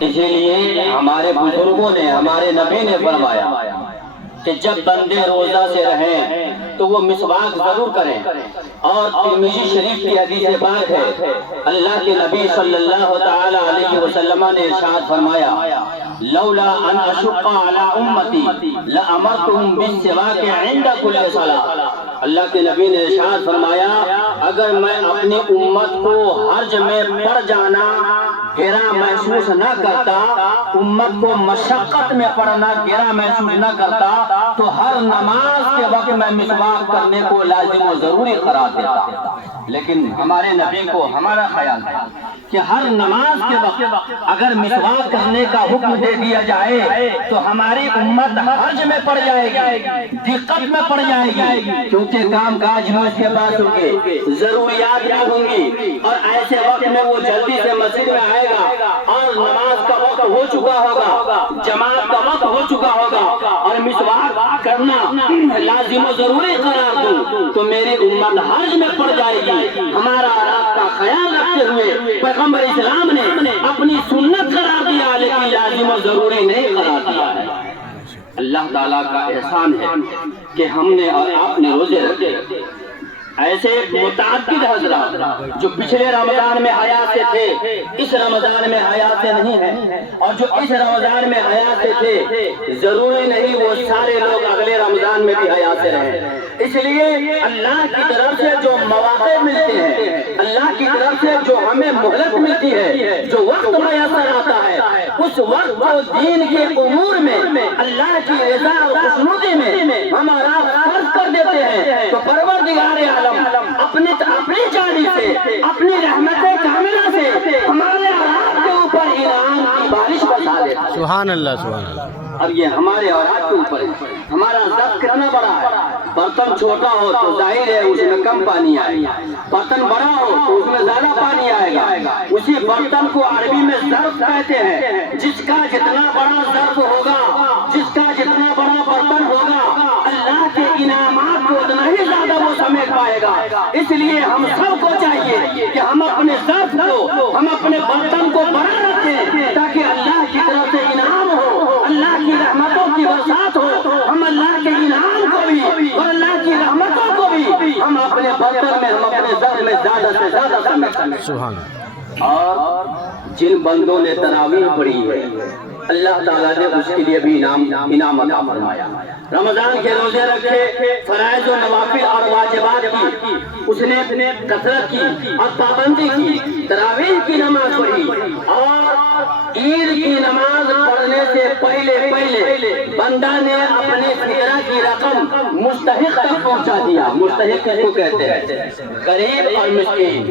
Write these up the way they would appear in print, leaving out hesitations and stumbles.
اسی لیے ہمارے بزرگوں نے، ہمارے نبی نے فرمایا کہ جب بندے روزہ سے رہیں تو وہ مسواک ضرور کریں۔ اور ترمذی شریف کی حدیث پاک ہے، اللہ کے نبی صلی اللہ تعالی علیہ وسلم نے ارشاد فرمایا لولا ان اشق علی امتی لامرتهم بالسواک عند کل صلاۃ۔ اللہ کے نبی نے ارشاد فرمایا اگر میں اپنی امت کو حرج میں پڑ جانا گرا محسوس نہ کرتا، امت کو مشقت میں پڑنا گرا محسوس نہ کرتا، تو ہر نماز کے وقت میں مسواک کرنے کو لازم و ضروری قرار دیتا۔ لیکن ہمارے نبی کو ہمارا خیال تھا کہ ہر نماز کے وقت اگر مسواک کرنے کا حکم دے دیا جائے تو ہماری امت حرج میں پڑ جائے گی، دقت میں پڑ جائے گی، کیونکہ کام کاج میں اس کے پاس ہوں گے، ضروریات بھی ہوں گی، اور ایسے وقت میں وہ جلدی سے مسجد میں آئے گا اور نماز کا وقت ہو چکا ہوگا، جماعت کا وقت ہو چکا ہوگا، اور مسواک کرنا لازم و ضروری قرار دوں تو میری امت حرج میں پڑ جائے گی۔ ہمارا آپ کا خیال رکھتے ہوئے پیغمبر اسلام نے اپنی سنت قرار دیا لیکن لازم و ضروری نہیں قرار دیا ہے۔ اللہ تعالیٰ کا احسان ہے کہ ہم نے اور آپ نے روزے رکھے۔ ایسے متعدد حضرات جو پچھلے رمضان میں حیات سے تھے اس رمضان میں حیات سے نہیں ہیں، اور جو اس رمضان میں حیات سے تھے ضروری نہیں وہ سارے لوگ اگلے رمضان میں بھی حیات سے رہیں۔ اس لیے اللہ کی طرف سے جو مواقع ملتے ہیں، اللہ کی طرف سے جو ہمیں مہلت ملتی ہے، جو وقت میسر آتا ہے، اس وقت کو دین کے امور میں اللہ کی رضا اور خوشنودی میں ہمارا فرض کر دیتے ہیں، تو پروردگار عالم اپنی جانب سے اپنی رحمت کاملہ سے ہمارے اولاد کے اوپر انعام کی بارش برسا دیتا ہے۔ سبحان اللہ سبحان اللہ۔ اب یہ ہمارے اولاد کے اوپر ہے۔ ہمارا ضبط کتنا بڑا ہے، برتن چھوٹا ہو تو ظاہر ہے اس میں کم پانی آئے گا، برتن بڑا ہو تو اس میں زیادہ پانی آئے گا۔ اسی برتن کو عربی میں ظرف کہتے ہیں۔ جس کا جتنا بڑا ظرف ہوگا، جس کا جتنا بڑا برتن ہوگا، اللہ کے انعامات کو اتنا ہی زیادہ وہ سمیٹ پائے گا۔ اس لیے ہم سب کو چاہیے کہ ہم اپنے ظرف کو، ہم اپنے برتن کو بڑا رکھیں تاکہ اللہ کی طرف سے انعام ہو، اللہ کی رحمتوں کی برسات ہو، ہم اللہ کے انعام کو بھی اور اللہ کی رحمتوں کو بھی ہم اپنے برتن میں، ہم اپنے ظرف میں زیادہ سے زیادہ سمیٹ کریں۔ سبحان اللہ۔ اور جن بندوں نے تراویح پڑھی ہے اللہ تعالیٰ نے اس کے لیے بھی انعام عطا فرمایا۔ رمضان کے روزے رکھے، فرائض و نوافل اور واجبات کی اس نے کثرت کی اور پابندی کی، تراویح کی نماز پڑھی، اور عید کی نماز پڑھنے سے پہلے بندہ نے اپنی فطرہ کی رقم مستحق تک پہنچا دیا۔ مستحق کس کو کہتے ہیں؟ غریب اور مسکین۔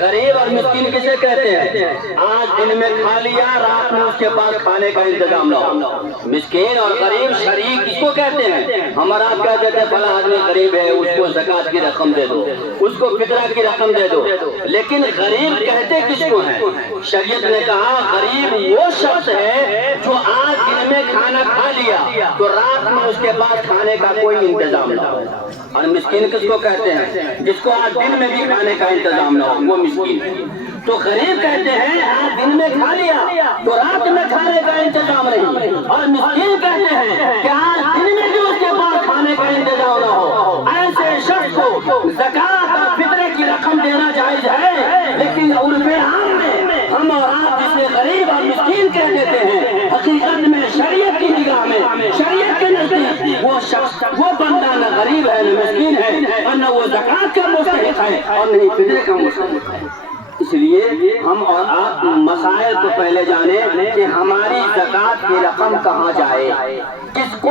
غریب اور مسکین کسے کہتے ہیں؟ آج دن میں کھا لیا، رات میں اس کے پاس کھانے کا انتظام نہ ہو۔ مسکین اور غریب شریک کس کو کہتے ہیں؟ ہمارا آپ کیا کہتے ہیں فلاں آدمی غریب ہے، اس کو زکوٰۃ کی رقم دے دو، اس کو فطرہ کی رقم دے دو۔ لیکن غریب کہتے کس کو ہیں؟ شریعت نے کہا غریب وہ شخص ہے جو آج دن میں کھانا کھا لیا تو رات میں اس کے پاس کھانے کا کوئی انتظام نہ ہو۔ اور مسکین کس کو کہتے ہیں؟ جس کو آج دن میں بھی کھانے کا انتظام نہ ہو، وہ مسکین ہے۔ تو غریب کہتے ہیں آج دن میں کھا لیا تو رات میں کھانے کا انتظام نہیں، اور مسکین کہتے ہیں کہ آج دن میں بھی اس کے پاس کھانے کا انتظام نہ ہو۔ ایسے شخص کو زکوٰۃ اور فطرے کی رقم دینا جائز ہے، لیکن عرف عام میں ہم اور آپ جسے غریب اور مسکین کہہ دیتے ہیں، حقیقت میں شریعت کی نگاہ میں، شریعت کے نزدیک وہ شخص، وہ بندہ نہ غریب ہے نہ مسکین ہے، اور نہ وہ زکوٰۃ کا مستحق ہے اور نہ ہی فطرے کا مستحق ہے۔ اس لیے ہم اور آپ مسائل کو پہلے جانیں کہ ہماری زکوٰۃ کی رقم کہاں جائے، کس کو